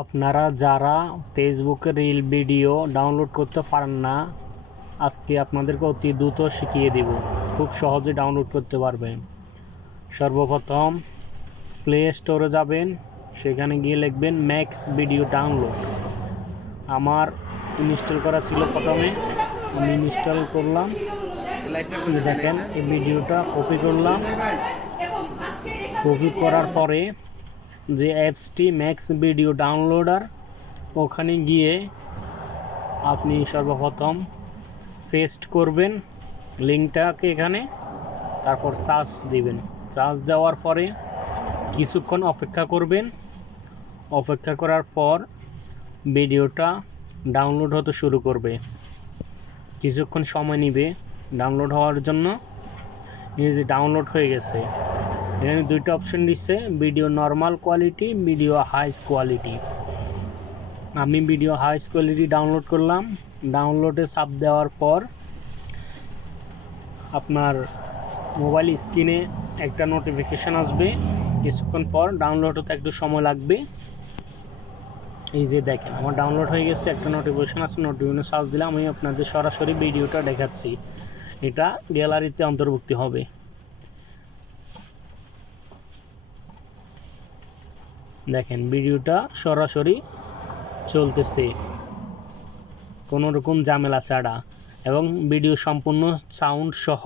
আপনারা যারা ফেসবুকে রিল ভিডিও ডাউনলোড করতে পারেন না, আজকে আপনাদেরকে অতি দ্রুত শিখিয়ে দেব। খুব সহজে ডাউনলোড করতে পারবেন। সর্বপ্রথম প্লে স্টোরে যাবেন, সেখানে গিয়ে লিখবেন ম্যাক্স ভিডিও ডাউনলোড। আমার ইনস্টল করা ছিল, প্রথমে আমি ইনস্টল করলাম। দেখেন এই ভিডিওটা কপি করলাম। কপি করার পরে যে অ্যাপসটি ম্যাক্স ভিডিও ডাউনলোডার, ওখানে গিয়ে আপনি সর্বপ্রথম পেস্ট করবেন লিঙ্কটাকে এখানে, তারপর সার্চ দিবেন। সার্চ দেওয়ার পরে কিছুক্ষণ অপেক্ষা করবেন। অপেক্ষা করার পর ভিডিওটা ডাউনলোড হতে শুরু করবে। কিছুক্ষণ সময় নেবে ডাউনলোড হওয়ার জন্য। এই যে ডাউনলোড হয়ে গেছে। এখানে দুইটা অপশন দিচ্ছে, video normal quality, video high quality. আমি ভিডিও হাইস কোয়ালিটি ডাউনলোড করলাম। ডাউনলোডে চাপ দেওয়ার পর আপনার মোবাইল স্ক্রিনে একটা নোটিফিকেশান আসবে। কিছুক্ষণ পর ডাউনলোড হতে একটু সময় লাগবে। এই যে দেখেন আমার ডাউনলোড হয়ে গেছে, একটা নোটিফিকেশান আছে। নোটিফিকেশান সার্চ দিলাম, আমি আপনাদের সরাসরি ভিডিওটা দেখাচ্ছি। এটা গ্যালারিতে অন্তর্ভুক্তি হবে। দেখেন ভিডিওটা সরাসরি চলতেছে, কোনো রকম ঝামেলা ছাড়া, এবং ভিডিও সম্পূর্ণ সাউন্ড সহ।